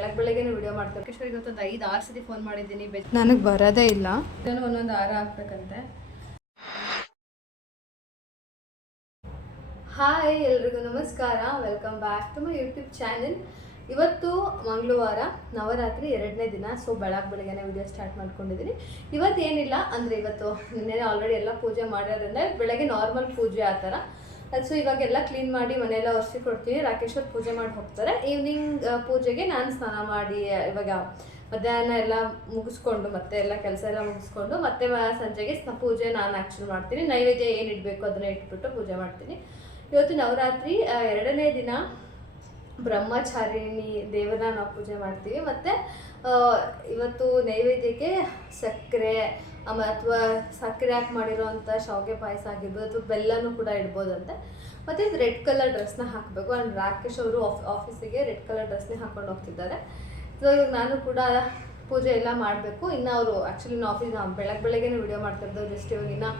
ಬೆಳಗ್ಗೆ ವಿಡಿಯೋ ಮಾಡ್ತಾರೆ. ಕಿಶೋರ್ ಇವತ್ತೊಂದು 5-6 ಸತಿ ಫೋನ್ ಮಾಡಿದ್ದೀನಿ, ನನಗೆ ಬರೋದೇ ಇಲ್ಲ. ನಾನು ಒಂದೊಂದು ಹಾರ ಹಾಕ್ಬೇಕಂತೆ. ಹಾಯ್ ಎಲ್ರಿಗೂ ನಮಸ್ಕಾರ, welcome back to my YouTube channel. ಇವತ್ತು ಮಂಗಳವಾರ, ನವರಾತ್ರಿ 2ನೇ ದಿನ. ಸೊ ಬೆಳಗ್ಗೆನೇ ವಿಡಿಯೋ ಸ್ಟಾರ್ಟ್ ಮಾಡ್ಕೊಂಡಿದ್ದೀನಿ. ಇವತ್ತೇನಿಲ್ಲ ಅಂದರೆ ಇವತ್ತು ನಿನ್ನೆ ಆಲ್ರೆಡಿ ಎಲ್ಲ ಪೂಜೆ ಮಾಡಿರೋದ್ರಿಂದ ಬೆಳಗ್ಗೆ ನಾರ್ಮಲ್ ಪೂಜೆ ಆ ಥರ. ಸೊ ಇವಾಗೆಲ್ಲ ಕ್ಲೀನ್ ಮಾಡಿ ಮನೆಯೆಲ್ಲ ಒರೆಸಿ ಕೊಡ್ತೀನಿ. ರಾಕೇಶ್ವರ್ ಪೂಜೆ ಮಾಡಿ ಹೋಗ್ತಾರೆ. ಈವ್ನಿಂಗ್ ಪೂಜೆಗೆ ನಾನು ಸ್ನಾನ ಮಾಡಿ ಇವಾಗ ಮಧ್ಯಾಹ್ನ ಎಲ್ಲ ಮುಗಿಸ್ಕೊಂಡು ಮತ್ತೆ ಎಲ್ಲ ಕೆಲಸ ಎಲ್ಲ ಮುಗಿಸ್ಕೊಂಡು ಮತ್ತೆ ಸಂಜೆಗೆ ಪೂಜೆ ನಾನು ಆ್ಯಕ್ಚುಲಿ ಮಾಡ್ತೀನಿ. ನೈವೇದ್ಯ ಏನು ಇಡಬೇಕು ಅದನ್ನ ಇಟ್ಬಿಟ್ಟು ಪೂಜೆ ಮಾಡ್ತೀನಿ. ಇವತ್ತು ನವರಾತ್ರಿ 2ನೇ ದಿನ. ಬ್ರಹ್ಮಚಾರಿಣಿ ದೇವರನ್ನ ನಾವು ಪೂಜೆ ಮಾಡ್ತೀವಿ. ಮತ್ತು ಇವತ್ತು ನೈವೇದ್ಯಕ್ಕೆ ಸಕ್ಕರೆ ಅಥವಾ ಸಕ್ಕರೆ ಹಾಕಿ ಮಾಡಿರೋವಂಥ ಶಾವಿಗೆ ಪಾಯಸ ಆಗಿರ್ಬೋದು ಅಥವಾ ಬೆಲ್ಲನೂ ಕೂಡ ಇಡ್ಬೋದಂತೆ. ಮತ್ತು ಇದು ರೆಡ್ ಕಲರ್ ಡ್ರೆಸ್ನ ಹಾಕಬೇಕು. ಆ್ಯಂಡ್ ರಾಕೇಶ್ ಅವರು ಆಫೀಸಿಗೆ ರೆಡ್ ಕಲರ್ ಡ್ರೆಸ್ನೇ ಹಾಕ್ಕೊಂಡು ಹೋಗ್ತಿದ್ದಾರೆ. ಸೊ ಇವಾಗ ನಾನು ಕೂಡ ಪೂಜೆ ಎಲ್ಲ ಮಾಡಬೇಕು. ಇನ್ನು ಅವರು ಆ್ಯಕ್ಚುಲಿ ಆಫೀಸ್ ಬೆಳಗ್ಗೆನೇ ವಿಡಿಯೋ ಮಾಡ್ತಿರೋದು. ಜಸ್ಟ್ ಇವಾಗ ಇನ್ನು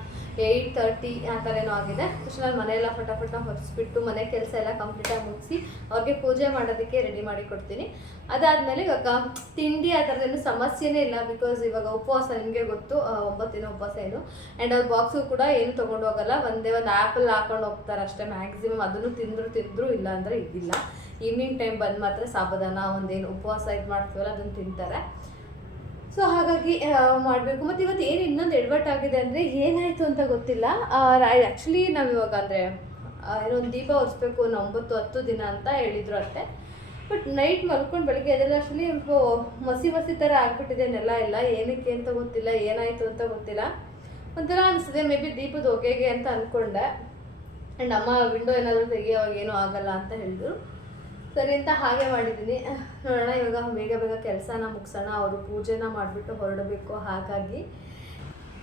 8:30 ಆ ಥರ ಏನೋ ಆಗಿದೆ. ಅಷ್ಟು ನಾನು ಮನೆಯೆಲ್ಲ ಫಟಾಫಟ ಹೊರಿಸ್ಬಿಟ್ಟು ಮನೆ ಕೆಲಸ ಎಲ್ಲ ಕಂಪ್ಲೀಟಾಗಿ ಮುಗಿಸಿ ಅವ್ರಿಗೆ ಪೂಜೆ ಮಾಡೋದಕ್ಕೆ ರೆಡಿ ಮಾಡಿ ಕೊಡ್ತೀನಿ. ಅದಾದಮೇಲೆ ಇವಾಗ ತಿಂಡಿ ಆ ಥರದ್ದೇನು ಸಮಸ್ಯೆನೇ ಇಲ್ಲ. ಬಿಕಾಸ್ ಇವಾಗ ಉಪವಾಸ, ನಿಮಗೆ ಗೊತ್ತು 9 ದಿನ ಉಪವಾಸ ಏನು. ಆ್ಯಂಡ್ ಅವ್ರ ಬಾಕ್ಸು ಕೂಡ ಏನು ತೊಗೊಂಡು ಹೋಗಲ್ಲ. ಒಂದು ಆ್ಯಪಲ್ ಹಾಕೊಂಡು ಹೋಗ್ತಾರೆ ಅಷ್ಟೇ ಮ್ಯಾಕ್ಸಿಮಮ್. ಅದನ್ನು ತಿಂದ್ರು ಇಲ್ಲ ಅಂದರೆ ಇದಿಲ್ಲ. ಈವ್ನಿಂಗ್ ಟೈಮ್ ಬಂದು ಮಾತ್ರ ಸಾಬುದಾನ ಒಂದೇನು ಉಪವಾಸ ಇದು ಮಾಡ್ತೀವಲ್ಲ ಅದನ್ನು ತಿಂತಾರೆ. ಸೊ ಹಾಗಾಗಿ ಮಾಡಬೇಕು. ಮತ್ತು ಇವತ್ತು ಏನು ಇನ್ನೊಂದು ಎಡವಟ್ಟು ಆಗಿದೆ ಅಂದರೆ ಏನಾಯಿತು ಅಂತ ಗೊತ್ತಿಲ್ಲ. ಆ್ಯಕ್ಚುಲಿ ನಾವು ಇವಾಗ ಅಂದರೆ ಏನೊಂದು ದೀಪ ಒರೆಸ್ಬೇಕು 9-10 ದಿನ ಅಂತ ಹೇಳಿದ್ರು ಅತ್ತೆ. ಬಟ್ ನೈಟ್ ಮಲ್ಕೊಂಡು ಬೆಳಗ್ಗೆ ಅದೆಲ್ಲ ಆ್ಯಕ್ಚುಲಿ ಮಸಿ ಥರ ಆಗಿಬಿಟ್ಟಿದೆ ನೆಲ ಎಲ್ಲ. ಏನಕ್ಕೆ ಅಂತ ಗೊತ್ತಿಲ್ಲ, ಏನಾಯಿತು ಅಂತ ಗೊತ್ತಿಲ್ಲ. ಒಂಥರ ಅನಿಸ್ತದೆ ಮೇ ಬಿ ದೀಪದ ಹೊಗೆಗೆ ಅಂತ ಅಂದ್ಕೊಂಡೆ. ಆ್ಯಂಡ್ ಅಮ್ಮ ವಿಂಡೋ ಏನಾದರೂ ತೆಗಿಯೋವಾಗ ಏನೂ ಆಗಲ್ಲ ಅಂತ ಹೇಳಿದ್ರು. ಸರಿ ಅಂತ ಹಾಗೆ ಮಾಡಿದ್ದೀನಿ. ನೋಡೋಣ, ಇವಾಗ ಬೇಗ ಕೆಲಸನ ಮುಗಿಸೋಣ. ಅವರು ಪೂಜೆನ ಮಾಡಿಬಿಟ್ಟು ಹೊರಡಬೇಕು. ಹಾಗಾಗಿ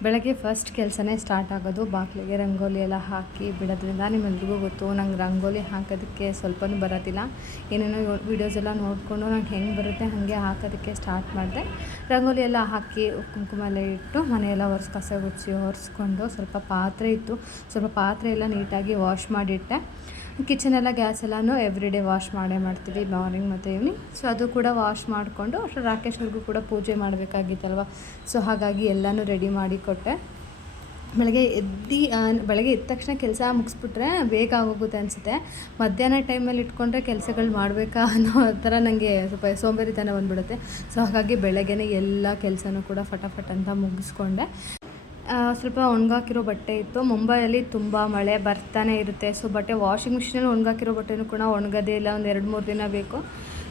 ಬೆಳಗ್ಗೆ ಫಸ್ಟ್ ಕೆಲಸನೇ ಸ್ಟಾರ್ಟ್ ಆಗೋದು ಬಾಗಿಲಿಗೆ ರಂಗೋಲಿ ಎಲ್ಲ ಹಾಕಿ ಬಿಡೋದ್ರಿಂದ. ನಿಮ್ಮೆಲ್ರಿಗೂ ಗೊತ್ತು ನಂಗೆ ರಂಗೋಲಿ ಹಾಕೋದಕ್ಕೆ ಸ್ವಲ್ಪನೂ ಬರೋದಿಲ್ಲ. ಏನೇನೋ ವೀಡಿಯೋಸ್ ಎಲ್ಲ ನೋಡಿಕೊಂಡು ನಂಗೆ ಹೆಂಗೆ ಬರುತ್ತೆ ಹಾಗೆ ಹಾಕೋದಕ್ಕೆ ಸ್ಟಾರ್ಟ್ ಮಾಡಿದೆ. ರಂಗೋಲಿ ಎಲ್ಲ ಹಾಕಿ ಕುಂಕುಮ ಎಲ್ಲ ಇಟ್ಟು ಮನೆಯೆಲ್ಲ ಕಸ ಗುಡಿಸಿ ಒರೆಸ್ಕೊಂಡು ಸ್ವಲ್ಪ ಪಾತ್ರೆ ಇತ್ತು, ಸ್ವಲ್ಪ ಪಾತ್ರೆ ಎಲ್ಲ ನೀಟಾಗಿ ವಾಶ್ ಮಾಡಿಟ್ಟೆ. ಕಿಚನೆಲ್ಲ ಗ್ಯಾಸ್ ಎಲ್ಲನೂ ಎವ್ರಿಡೇ ವಾಶ್ ಮಾಡ್ತೀವಿ ಮಾರ್ನಿಂಗ್ ಮತ್ತು ಈವ್ನಿಂಗ್. ಸೊ ಅದು ಕೂಡ ವಾಶ್ ಮಾಡಿಕೊಂಡು ಅಷ್ಟು ರಾಕೇಶ್ವರ್ಗೂ ಕೂಡ ಪೂಜೆ ಮಾಡಬೇಕಾಗಿತ್ತಲ್ವ. ಸೊ ಹಾಗಾಗಿ ಎಲ್ಲನೂ ರೆಡಿ ಮಾಡಿ ಕೊಟ್ಟೆ. ಬೆಳಗ್ಗೆ ಎದ್ದ ತಕ್ಷಣ ಕೆಲಸ ಮುಗಿಸ್ಬಿಟ್ರೆ ಬೇಗ ಆಗೋಗುತ್ತೆ ಅನಿಸುತ್ತೆ. ಮಧ್ಯಾಹ್ನ ಟೈಮಲ್ಲಿ ಇಟ್ಕೊಂಡ್ರೆ ಕೆಲಸಗಳು ಮಾಡಬೇಕಾ ಅನ್ನೋ ಥರ ನನಗೆ ಸ್ವಲ್ಪ ಸೋಂಬೇರಿತನ ಬಂದುಬಿಡುತ್ತೆ. ಸೊ ಹಾಗಾಗಿ ಬೆಳಗ್ಗೆನೇ ಎಲ್ಲ ಕೆಲಸನೂ ಕೂಡ ಫಟಾಫಟ್ ಅಂತ ಮುಗಿಸ್ಕೊಂಡೆ. ಸ್ವಲ್ಪ ಒಣಗಾಕಿರೋ ಬಟ್ಟೆ ಇತ್ತು. ಮುಂಬೈಯಲ್ಲಿ ತುಂಬ ಮಳೆ ಬರ್ತಾನೆ ಇರುತ್ತೆ. ಸೊ ಬಟ್ಟೆ ವಾಷಿಂಗ್ ಮಿಷಿನಲ್ಲಿ ಒಣಗಾಕಿರೋ ಬಟ್ಟೆನೂ ಕೂಡ ಒಣಗೋದೇ ಇಲ್ಲ, ಒಂದು 2-3 ದಿನ ಬೇಕು.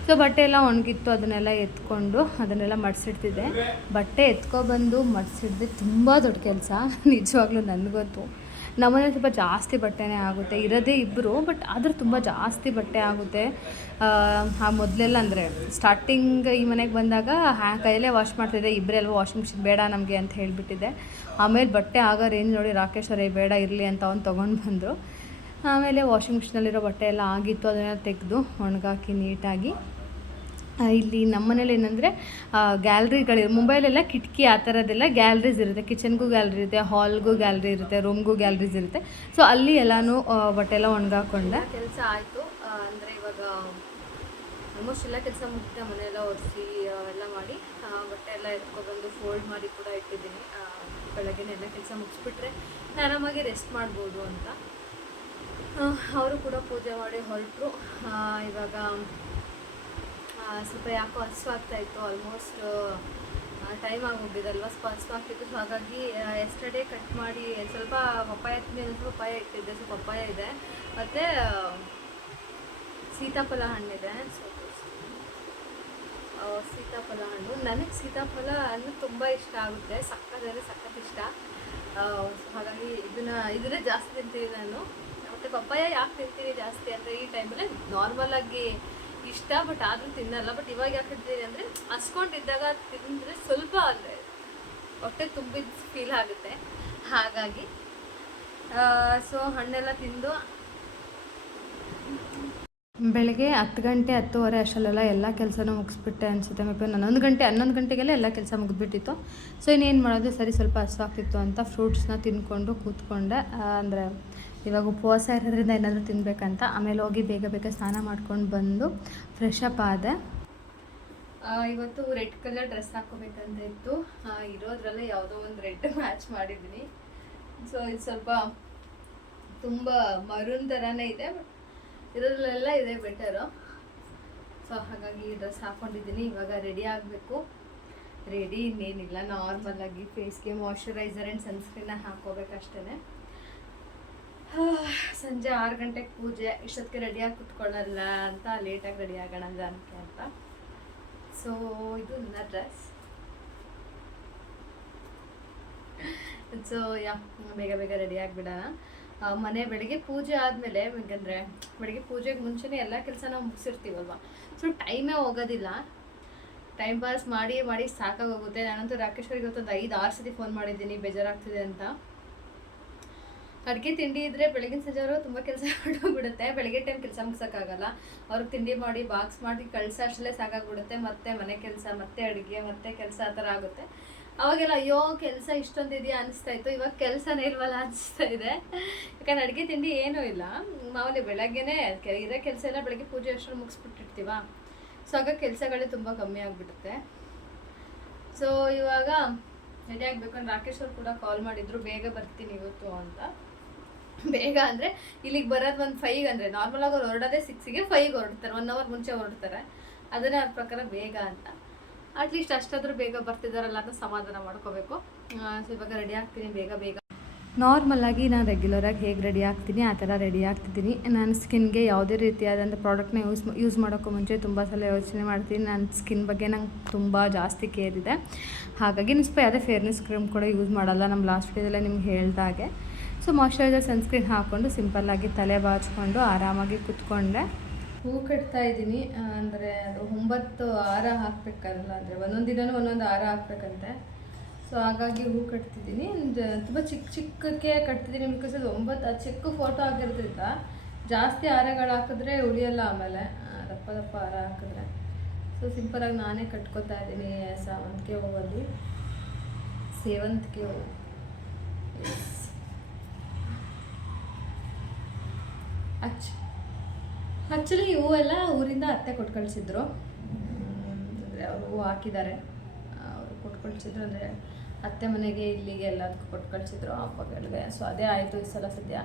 ಸೊ ಬಟ್ಟೆ ಎಲ್ಲ ಒಣಗಿತ್ತು, ಅದನ್ನೆಲ್ಲ ಎತ್ಕೊಂಡು ಅದನ್ನೆಲ್ಲ ಮಡಿಸಿಡ್ತಿದ್ದೆ. ಬಟ್ಟೆ ಎತ್ಕೊಬಂದು ಮಡಿಸಿಡ್ದೆ ತುಂಬ ದೊಡ್ಡ ಕೆಲಸ ನಿಜವಾಗ್ಲೂ ನನಗೊತ್ತು. ನಮ್ಮನೇಲಿ ಸ್ವಲ್ಪ ಜಾಸ್ತಿ ಬಟ್ಟೆನೇ ಆಗುತ್ತೆ, ಇರೋದೇ ಇಬ್ಬರು, ಬಟ್ ಆದರೂ ತುಂಬ ಜಾಸ್ತಿ ಬಟ್ಟೆ ಆಗುತ್ತೆ. ಮೊದಲೆಲ್ಲ ಅಂದರೆ ಸ್ಟಾರ್ಟಿಂಗ್ ಈ ಮನೆಗೆ ಬಂದಾಗ ಕೈಯಲ್ಲೇ ವಾಶ್ ಮಾಡ್ತಿದ್ದೆ. ಇಬ್ಬರೆಲ್ಲ ವಾಷಿಂಗ್ ಮಿಷಿನ್ ಬೇಡ ನಮಗೆ ಅಂತ ಹೇಳಿಬಿಟ್ಟಿದ್ದೆ. ಆಮೇಲೆ ಬಟ್ಟೆ ಆಗೋ ರೇಂಜ್ ನೋಡಿ ರಾಕೇಶ್ವರೇ ಬೇಡ ಇರಲಿ ಅಂತ ಅವ್ನು ತೊಗೊಂಡು ಬಂದರು. ಆಮೇಲೆ ವಾಷಿಂಗ್ ಮಿಷಿನಲ್ಲಿರೋ ಬಟ್ಟೆ ಎಲ್ಲ ಆಗಿತ್ತು, ಅದನ್ನೆಲ್ಲ ತೆಗೆದು ಒಣಗಾಕಿ ನೀಟಾಗಿ. ಇಲ್ಲಿ ನಮ್ಮ ಮನೇಲಿ ಏನಂದರೆ ಗ್ಯಾಲ್ರಿಗಳಿವೆ. ಮುಂಬೈಲೆಲ್ಲ ಕಿಟಕಿ ಆ ಥರದ್ದೆಲ್ಲ ಗ್ಯಾಲ್ರೀಸ್ ಇರುತ್ತೆ. ಕಿಚನ್ಗೂ ಗ್ಯಾಲ್ರಿ ಇರುತ್ತೆ, ಹಾಲ್ಗೂ ಗ್ಯಾಲ್ರಿ ಇರುತ್ತೆ, ರೂಮ್ಗೂ ಗ್ಯಾಲ್ರೀಸ್ ಇರುತ್ತೆ. ಸೊ ಅಲ್ಲಿ ಎಲ್ಲನೂ ಬಟ್ಟೆ ಎಲ್ಲ ಒಣಗಾಕೊಂಡೆ. ಕೆಲಸ ಆಯಿತು ಅಂದರೆ ಇವಾಗ ಆಲ್ಮೋಸ್ಟ್ ಎಲ್ಲ ಕೆಲಸ ಮುಗಿದ ಮನೆಯೆಲ್ಲ ಒರೆಸಿ ಎಲ್ಲ ಮಾಡಿ ಬಟ್ಟೆ ಎಲ್ಲ ಎತ್ಕೊಬಂದು ಫೋಲ್ಡ್ ಮಾಡಿ ಕೂಡ ಇಟ್ಟಿದ್ದೀನಿ. ಬೆಳಗ್ಗೆನೇ ಎಲ್ಲ ಕೆಲಸ ಮುಗಿಸ್ಬಿಟ್ರೆ ಆರಾಮಾಗಿ ರೆಸ್ಟ್ ಮಾಡ್ಬೋದು ಅಂತ. ಅವರು ಕೂಡ ಪೂಜೆ ಮಾಡಿ ಹೊರಟರು. ಇವಾಗ ಸ್ವಲ್ಪ ಯಾಕೋ ಹಸುವಾಗ್ತಾಯಿತ್ತು. ಆಲ್ಮೋಸ್ಟ್ ಟೈಮ್ ಆಗೋಗಿದ್ದಲ್ವ, ಹಸುವಾಗ್ತಿತ್ತು. ಸೊ ಹಾಗಾಗಿ ಎಸ್ಟರ್ಡೇ ಕಟ್ ಮಾಡಿ ಸ್ವಲ್ಪ ಪಪ್ಪಾಯ ಪಪ್ಪಾಯ ಇಟ್ಟಿದ್ದೆ. ಸೊ ಪಪ್ಪಾಯ ಇದೆ ಮತ್ತು ಸೀತಾಫಲ ಹಣ್ಣಿದೆ. ಸೀತಾಫಲ ಹಣ್ಣು, ನನಗೆ ಸೀತಾಫಲ ಹಣ್ಣು ತುಂಬ ಇಷ್ಟ ಆಗುತ್ತೆ, ಸಖತ್ ಇಷ್ಟ. ಹಾಗಾಗಿ ಇದನ್ನೇ ಜಾಸ್ತಿ ತಿಂತೀನಿ ನಾನು. ಮತ್ತು ಪಪ್ಪಾಯ ಯಾಕೆ ತಿಂತೀನಿ ಜಾಸ್ತಿ ಅಂದರೆ ಈ ಟೈಮಲ್ಲಿ ನಾರ್ಮಲಾಗಿ ಇಷ್ಟ, ಬಟ್ ಆದರೂ ತಿನ್ನಲ್ಲ. ಬಟ್ ಇವಾಗ ಯಾಕೆ ತಿಂತೀನಿ ಅಂದರೆ ಹಸ್ಕೊಂಡಿದ್ದಾಗ ತಿಂದರೆ ಸ್ವಲ್ಪ ಅಂದರೆ ಹೊಟ್ಟೆ ತುಂಬಿದ ಫೀಲ್ ಆಗುತ್ತೆ. ಹಾಗಾಗಿ ಸೊ ಹಣ್ಣೆಲ್ಲ ತಿಂದು ಬೆಳಗ್ಗೆ 10 ಗಂಟೆ 10:30 ಅಷ್ಟರಲ್ಲೆಲ್ಲ ಎಲ್ಲ ಕೆಲಸನೂ ಮುಗಿಸ್ಬಿಟ್ಟೆ ಅನಿಸುತ್ತೆ. ಮೇ ಬಿ 11 ಗಂಟೆಗೆಲ್ಲ ಎಲ್ಲ ಕೆಲಸ ಮುಗಿದ್ಬಿಟ್ಟಿತ್ತು. ಸೊ ಇನ್ನೇನು ಮಾಡೋದು, ಸರಿ ಸ್ವಲ್ಪ ಹಸುವಾಗ್ತಿತ್ತು ಅಂತ ಫ್ರೂಟ್ಸ್ನ ತಿಂದ್ಕೊಂಡು ಕೂತ್ಕೊಂಡೆ. ಅಂದರೆ ಇವಾಗ ಉಪವಾಸ ಇರೋದ್ರಿಂದ ಏನಾದರೂ ತಿನ್ನಬೇಕಂತ. ಆಮೇಲೆ ಹೋಗಿ ಬೇಗ ಸ್ನಾನ ಮಾಡ್ಕೊಂಡು ಬಂದು ಫ್ರೆಶ್ ಅಪ್ ಆದೆ. ಇವತ್ತು ರೆಡ್ ಕಲರ್ ಡ್ರೆಸ್ ಹಾಕೋಬೇಕಂತ ಇತ್ತು. ಇರೋದ್ರಲ್ಲೇ ಯಾವುದೋ ಒಂದು ರೆಡ್ ಮ್ಯಾಚ್ ಮಾಡಿದ್ದೀನಿ. ಸೊ ಇದು ಸ್ವಲ್ಪ ತುಂಬ ಮರೂನ್ ಥರನೇ ಇದೆ, ಬಟ್ ಇರೋದ್ರಲ್ಲೆಲ್ಲ ಇದೆ ಬೆಟರು. ಸೊ ಹಾಗಾಗಿ ಈ ಡ್ರೆಸ್ ಹಾಕ್ಕೊಂಡಿದ್ದೀನಿ. ಇವಾಗ ರೆಡಿ ಆಗಬೇಕು. ರೆಡಿ ಇನ್ನೇನಿಲ್ಲ, ನಾರ್ಮಲಾಗಿ ಫೇಸ್ಗೆ ಮಾಯ್ಶ್ಚರೈಸರ್ ಆ್ಯಂಡ್ ಸನ್ಸ್ಕ್ರೀನ ಹಾಕೋಬೇಕಷ್ಟೇ. ಸಂಜೆ 6 ಗಂಟೆಗೆ ಪೂಜೆ, ಇಷ್ಟೊತ್ತಿಗೆ ರೆಡಿಯಾಗಿ ಕುತ್ಕೊಳ್ಳಲ್ಲ ಅಂತ ಲೇಟಾಗಿ ರೆಡಿ ಆಗೋಣ ಜನಕ್ಕೆ ಅಂತ. ಸೊ ಇದು ನನ್ನ ಡ್ರೆಸ್. ಸೊ ಬೇಗ ಬೇಗ ರೆಡಿ ಆಗಿಬಿಡೋಣ. ಮನೆ ಬೆಳಗ್ಗೆ ಪೂಜೆ ಆದಮೇಲೆ, ಯಾಕಂದರೆ ಬೆಳಗ್ಗೆ ಪೂಜೆಗೆ ಮುಂಚೆನೇ ಎಲ್ಲ ಕೆಲಸ ನಾವು ಮುಗಿಸಿರ್ತೀವಲ್ವ, ಸೊ ಟೈಮೇ ಹೋಗೋದಿಲ್ಲ. ಟೈಮ್ ಪಾಸ್ ಮಾಡಿ ಮಾಡಿ ಸಾಕಾಗೋಗುತ್ತೆ. ನಾನಂತೂ ರಾಕೇಶ್ವರಿಗೆ ಇವತ್ತೊಂದು 5-6 ಸತಿ ಫೋನ್ ಮಾಡಿದ್ದೀನಿ ಬೇಜಾರಾಗ್ತಿದೆ ಅಂತ. ಅಡುಗೆ ತಿಂಡಿ ಇದ್ದರೆ ಬೆಳಗಿನ ಸಂಜೆ ಅವರು ತುಂಬ ಕೆಲಸ ಹೊರಟೋಗ್ಬಿಡುತ್ತೆ. ಬೆಳಗ್ಗೆ ಟೈಮ್ ಕೆಲಸ ಮುಗ್ಸೋಕ್ಕಾಗಲ್ಲ. ಅವ್ರಿಗೆ ತಿಂಡಿ ಮಾಡಿ ಬಾಕ್ಸ್ ಮಾಡಿ ಕಳ್ಸೋ ಅಷ್ಟಲ್ಲೇ ಸಾಕಾಗ್ಬಿಡುತ್ತೆ. ಮತ್ತೆ ಮನೆ ಕೆಲಸ, ಮತ್ತೆ ಅಡುಗೆ, ಮತ್ತೆ ಕೆಲಸ ಆ ಥರ ಆಗುತ್ತೆ. ಅವಾಗೆಲ್ಲ ಅಯ್ಯೋ ಕೆಲಸ ಇಷ್ಟೊಂದಿದೆಯಾ ಅನಿಸ್ತಾ ಇತ್ತು. ಇವಾಗ ಕೆಲಸನೇ ಇಲ್ವಲ್ಲ ಅನಿಸ್ತಾ ಇದೆ. ಯಾಕಂದ್ರೆ ಅಡುಗೆ ತಿಂಡಿ ಏನೂ ಇಲ್ಲ, ಮಾಮೂಲಿ ಬೆಳಗ್ಗೆನೇ ಇರೋ ಕೆಲಸ ಎಲ್ಲ ಬೆಳಗ್ಗೆ ಪೂಜೆ ಅಷ್ಟರಲ್ಲಿ ಮುಗಿಸ್ಬಿಟ್ಟಿರ್ತೀವ. ಸೊ ಆಗ ಕೆಲಸಗಳೇ ತುಂಬ ಕಮ್ಮಿ ಆಗಿಬಿಡುತ್ತೆ. ಸೊ ಇವಾಗ ರೆಡಿ ಆಗಬೇಕಂದ್ರೆ ರಾಕೇಶ್ ಅವ್ರು ಕೂಡ ಕಾಲ್ ಮಾಡಿದ್ರು, ಬೇಗ ಬರ್ತೀನಿ ಇವತ್ತು ಅಂತ. ಬೇಗ ಅಂದರೆ ಇಲ್ಲಿಗೆ ಬರೋದು ಒಂದು 5 ಅಂದರೆ ನಾರ್ಮಲಾಗಿ ಅವ್ರು ಹೊರಡೋದೇ 6ಗೆ, 5ಗೆ ಹೊರಡ್ತಾರೆ. 1 ಅವರ್ ಮುಂಚೆ ಹೊರಡ್ತಾರೆ. ಅದನ್ನೇ ಅವ್ರ ಪ್ರಕಾರ ಬೇಗ ಅಂತ. ಅಟ್ಲೀಸ್ಟ್ ಅಷ್ಟಾದರೂ ಬೇಗ ಬರ್ತಿದ್ದಾರಲ್ಲ ಅಂತ ಸಮಾಧಾನ ಮಾಡ್ಕೋಬೇಕು. ಸೊ ಇವಾಗ ರೆಡಿ ಆಗ್ತೀನಿ ಬೇಗ ಬೇಗ. ನಾರ್ಮಲಾಗಿ ನಾನು ರೆಗ್ಯುಲರಾಗಿ ಹೇಗೆ ರೆಡಿ ಆಗ್ತೀನಿ ಆ ಥರ ರೆಡಿ ಆಗ್ತಿದ್ದೀನಿ. ನಾನು ಸ್ಕಿನ್ಗೆ ಯಾವುದೇ ರೀತಿಯಾದಂಥ ಪ್ರಾಡಕ್ಟ್ನ ಯೂಸ್ ಮಾಡೋಕ್ಕೂ ಮುಂಚೆ ತುಂಬ ಸಲ ಯೋಚನೆ ಮಾಡ್ತೀನಿ. ನನ್ನ ಸ್ಕಿನ್ ಬಗ್ಗೆ ನಂಗೆ ತುಂಬ ಜಾಸ್ತಿ ಕೇರ್ ಇದೆ. ಹಾಗಾಗಿ ಸ್ವಲ್ಪ ಯಾವುದೇ ಫೇರ್ನೆಸ್ ಕ್ರೀಮ್ ಕೂಡ ಯೂಸ್ ಮಾಡಲ್ಲ. ನಮ್ಮ ಲಾಸ್ಟ್ ವಿಡಿಯೋದಲ್ಲೇ ನಿಮ್ಗೆ ಹೇಳ್ದಾಗೆ. ಸೊ ಮಾಯ್ಶ್ಚರೈಸರ್ ಸನ್ಸ್ಕ್ರೀನ್ ಹಾಕ್ಕೊಂಡು ಸಿಂಪಲ್ಲಾಗಿ ತಲೆ ಬಾಚ್ಕೊಂಡು ಆರಾಮಾಗಿ ಕುತ್ಕೊಂಡೆ. ಹೂ ಕಟ್ತಾ ಇದ್ದೀನಿ. ಅಂದರೆ ಅದು 9 ಹಾರ ಹಾಕಬೇಕಲ್ಲ, ಅಂದರೆ ಒಂದೊಂದು ದಿನವೂ ಒಂದೊಂದು ಹಾರ ಹಾಕ್ಬೇಕಂತೆ. ಸೊ ಹಾಗಾಗಿ ಹೂ ಕಟ್ತಿದ್ದೀನಿ. ತುಂಬ ಚಿಕ್ಕಕ್ಕೆ ಕಟ್ತಿದ್ದೀನಿ. ಬಿಕಾಸ್ ಅದು 9 ಚಿಕ್ಕ ಫೋಟೋ ಆಗಿರೋದ್ರಿಂದ ಜಾಸ್ತಿ ಹಾರಗಳು ಹಾಕಿದ್ರೆ ಉಳಿಯಲ್ಲ, ಆಮೇಲೆ ದಪ್ಪ ದಪ್ಪ ಹಾರ ಹಾಕಿದ್ರೆ. ಸೊ ಸಿಂಪಲಾಗಿ ನಾನೇ ಕಟ್ಕೋತಾ ಇದ್ದೀನಿ. ಸೇವಂತಿಗೆ ಹೂವಲ್ಲಿ ಸೇವಂತಿಗೆ ಹೂವು. ಆ್ಯಕ್ಚುಲಿ ಈ ಹೂವೆಲ್ಲ ಊರಿಂದ ಅತ್ತೆ ಕೊಟ್ಟು ಕಳಿಸಿದ್ರು. ಅಂದರೆ ಅವರು ಹೂವು ಹಾಕಿದ್ದಾರೆ, ಅವರು ಕೊಟ್ಟು ಕಳಿಸಿದ್ರು. ಅಂದರೆ ಅತ್ತೆ ಮನೆಗೆ ಇಲ್ಲಿಗೆ ಎಲ್ಲದಕ್ಕೂ ಕೊಟ್ಟು ಕಳಿಸಿದ್ರು ಹಬ್ಬಗಳಿಗೆ. ಸೊ ಅದೇ ಆಯಿತು ಈ ಸಲ. ಸದ್ಯ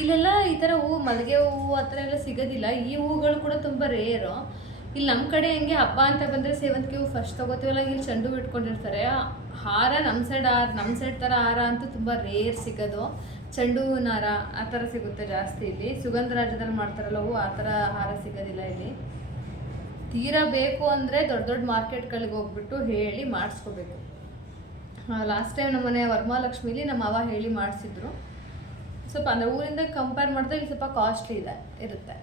ಇಲ್ಲೆಲ್ಲ ಈ ಥರ ಹೂವು, ಮಲ್ಲಿಗೆ ಹೂವು ಆ ಥರ ಎಲ್ಲ ಸಿಗೋದಿಲ್ಲ. ಈ ಹೂವುಗಳು ಕೂಡ ತುಂಬ ರೇರು. ಇಲ್ಲಿ ನಮ್ಮ ಕಡೆ ಹೆಂಗೆ ಹಬ್ಬ ಅಂತ ಬಂದರೆ ಸೇವಂತಿಗೆ ಹೂವು ಫಸ್ಟ್ ತೊಗೋತೀವಲ್ಲ, ಇಲ್ಲಿ ಚೆಂಡು ಹೂವು ಇಟ್ಕೊಂಡಿರ್ತಾರೆ. ಹಾರ ನಮ್ಮ ಸೈಡ್ ಥರ ಹಾರ ಅಂತೂ ತುಂಬ ರೇರ್ ಸಿಗೋದು. ಚೆಂಡು ಹೂವಿನ ಹಾರ ಆ ಥರ ಸಿಗುತ್ತೆ ಜಾಸ್ತಿ ಇಲ್ಲಿ. ಸುಗಂಧರಾಜದಲ್ಲಿ ಮಾಡ್ತಾರಲ್ಲ ಹೂವು, ಆ ಥರ ಹಾರ ಸಿಗೋದಿಲ್ಲ ಇಲ್ಲಿ. ತೀರಾ ಬೇಕು ಅಂದರೆ ದೊಡ್ಡ ದೊಡ್ಡ ಮಾರ್ಕೆಟ್ಗಳಿಗೆ ಹೋಗ್ಬಿಟ್ಟು ಹೇಳಿ ಮಾಡಿಸ್ಕೋಬೇಕು. ಲಾಸ್ಟ್ ಟೈಮ್ ನಮ್ಮ ಮನೆ ವರಮಹಾಲಕ್ಷ್ಮೀಲಿ ನಮ್ಮ ಅವ್ವ ಹೇಳಿ ಮಾಡಿಸಿದ್ರು. ಸ್ವಲ್ಪ ಅಂದರೆ ಊರಿಂದ ಕಂಪೇರ್ ಮಾಡಿದ್ರೆ ಇಲ್ಲಿ ಸ್ವಲ್ಪ ಕಾಸ್ಟ್ಲಿ ಇರುತ್ತೆ.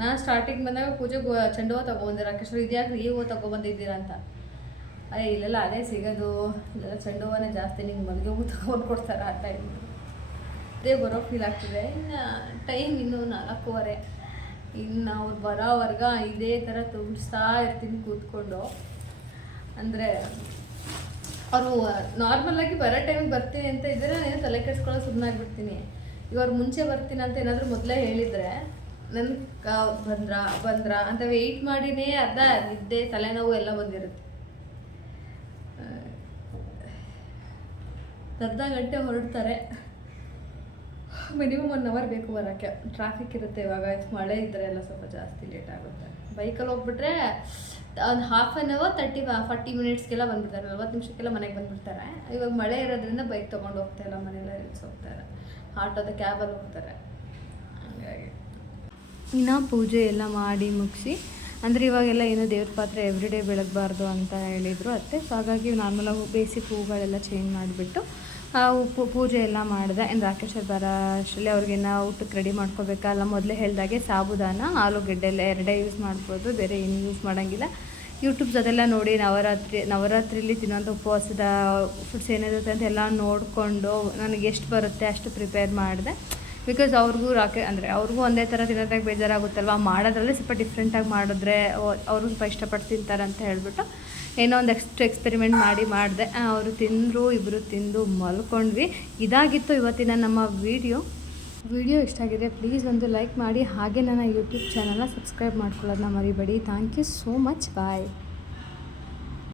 ನಾನು ಸ್ಟಾರ್ಟಿಂಗ್ ಬಂದಾಗ ಪೂಜೆಗೆ ಚೆಂಡು ಹೂವು ತೊಗೊಬಂದೆ. ರಾಕೇಶ್ವರ ಇದ್ಯಾಕ್ರಿ ಈ ಹೂವು ತೊಗೊಬಂದಿದ್ದೀರಾ ಅಂತ. ಅದೇ ಇಲ್ಲೆಲ್ಲ ಅದೇ ಸಿಗೋದು, ಇಲ್ಲೆಲ್ಲ ಚೆಂಡು ಹೂವನೇ ಜಾಸ್ತಿ. ನಿಂಗೆ ಮಲ್ಲಿಗೆ ಹೂವು ತೊಗೊಂಡು ಕೊಡ್ತಾರೆ ಆ ಟೈಮ್. ಇದೇ ಬರೋ ಫೀಲ್ ಆಗ್ತಿದೆ. ಇನ್ನು ಟೈಮ್ ಇನ್ನೂ 4:15. ಇನ್ನು ಅವ್ರು ಬರೋವರೆಗ ಇದೇ ಥರ ತುಂಬಿಸ್ತಾ ಇರ್ತೀನಿ ಕೂತ್ಕೊಂಡು. ಅಂದರೆ ಅವರು ನಾರ್ಮಲಾಗಿ ಬರೋ ಟೈಮಿಗೆ ಬರ್ತೀನಿ ಅಂತ ಇದ್ದರೆ ನಾನು ತಲೆ ಕೆಡಿಸ್ಕೊಳ್ಳೋ ಸುಮ್ಮನೆ ಆಗಿಬಿಡ್ತೀನಿ. ಇವಾಗ ಮುಂಚೆ ಬರ್ತೀನಿ ಅಂತ ಏನಾದರೂ ಮೊದಲೇ ಹೇಳಿದರೆ ನನ್ನ ಬಂದ್ರ ಅಂತ ವೆಯ್ಟ್ ಮಾಡಿನೇ ಅರ್ಧ ನಿದ್ದೆ, ತಲೆನೋವು ಎಲ್ಲ ಬಂದಿರುತ್ತೆ. ಅರ್ಧ ಗಂಟೆ ಹೊರಡ್ತಾರೆ. ಮಿನಿಮಮ್ 1 ಅವರ್ ಬೇಕು ಬರೋಕ್ಕೆ. ಟ್ರಾಫಿಕ್ ಇರುತ್ತೆ. ಇವಾಗ ಮಳೆ ಇದ್ದರೆ ಎಲ್ಲ ಸ್ವಲ್ಪ ಜಾಸ್ತಿ ಲೇಟ್ ಆಗುತ್ತೆ. ಬೈಕಲ್ಲಿ ಹೋಗ್ಬಿಟ್ರೆ ಒಂದು 1/2 ಅವರ್ 40 ಮಿನಿಟ್ಸ್ಗೆಲ್ಲ ಬಂದುಬಿಡ್ತಾರೆ. 40 ನಿಮಿಷಕ್ಕೆಲ್ಲ ಮನೆಗೆ ಬಂದುಬಿಡ್ತಾರೆ. ಇವಾಗ ಮಳೆ ಇರೋದ್ರಿಂದ ಬೈಕ್ ತೊಗೊಂಡು ಹೋಗ್ತಾಯಿಲ್ಲ, ಮನೆಯಲ್ಲ ರಿಲ್ಸ್ ಹೋಗ್ತಾರೆ, ಆಟೋದ ಕ್ಯಾಬಲ್ಲಿ ಹೋಗ್ತಾರೆ. ಹಾಗಾಗಿ ಇನ್ನು ಪೂಜೆ ಎಲ್ಲ ಮಾಡಿ ಮುಗಿಸಿ, ಅಂದರೆ ಇವಾಗೆಲ್ಲ ಏನೋ ದೇವ್ರ ಪಾತ್ರೆ ಎವ್ರಿಡೇ ಬೆಳಗಬಾರ್ದು ಅಂತ ಹೇಳಿದರು ಅತ್ತೆ. ಸೊ ಹಾಗಾಗಿ ನಾರ್ಮಲಾಗಿ ಬೇಸಿಕ್ ಹೂವುಗಳೆಲ್ಲ ಚೇಂಜ್ ಮಾಡಿಬಿಟ್ಟು ಪೂಜೆ ಎಲ್ಲ ಮಾಡಿದೆ. ಇನ್ನು ರಾಕೇಶ್ವರ್ ಬರೋ ಅಷ್ಟರಲ್ಲಿ ಅವ್ರಿಗೇನ ಊಟಕ್ಕೆ ರೆಡಿ ಮಾಡ್ಕೋಬೇಕಲ್ಲ. ಮೊದಲೇ ಹೇಳಿದಾಗೆ ಸಾಬುದಾನ, ಆಲೂಗೆಡ್ಡೆ ಎಲ್ಲ 2 ಯೂಸ್ ಮಾಡ್ಬೋದು, ಬೇರೆ ಏನು ಯೂಸ್ ಮಾಡೋಂಗಿಲ್ಲ. ಯೂಟ್ಯೂಬ್ಸ್ ಅದೆಲ್ಲ ನೋಡಿ ನವರಾತ್ರಿಲಿ ತಿನ್ನೋಂಥ ಉಪವಾಸದ ಫುಡ್ಸ್ ಏನಿರುತ್ತೆ ಅಂತ ಎಲ್ಲ ನೋಡಿಕೊಂಡು ನನಗೆ ಎಷ್ಟು ಬರುತ್ತೆ ಅಷ್ಟು ಪ್ರಿಪೇರ್ ಮಾಡಿದೆ. ಬಿಕಾಸ್ ಅವ್ರಿಗೂ ಅಂದರೆ ಅವ್ರಿಗೂ ಒಂದೇ ಥರ ತಿನ್ನೋದಾಗಿ ಬೇಜಾರಾಗುತ್ತಲ್ವ. ಮಾಡೋದ್ರಲ್ಲಿ ಸ್ವಲ್ಪ ಡಿಫ್ರೆಂಟಾಗಿ ಮಾಡಿದ್ರೆ ಅವರು ಸ್ವಲ್ಪ ಇಷ್ಟಪಟ್ಟು ತಿಂತಾರೆ ಅಂತ ಹೇಳಿಬಿಟ್ಟು ಏನೋ ಒಂದು ಎಕ್ಸ್ಪೆರಿಮೆಂಟ್ ಮಾಡಿದೆ. ಅವರು ತಿಂದರು, ಇಬ್ಬರು ತಿಂದು ಮಲ್ಕೊಂಡ್ವಿ. ಇದಾಗಿತ್ತು ಇವತ್ತಿನ ನಮ್ಮ ವಿಡಿಯೋ. ವಿಡಿಯೋ ಇಷ್ಟ ಆಗಿದ್ರೆ ಪ್ಲೀಸ್ ಒಂದು ಲೈಕ್ ಮಾಡಿ, ಹಾಗೆ ನನ್ನ ಯೂಟ್ಯೂಬ್ ಚಾನಲ್ನ ಸಬ್ಸ್ಕ್ರೈಬ್ ಮಾಡ್ಕೊಳ್ಳೋದನ್ನ ಮರಿಬೇಡಿ. Thank you so much. Bye.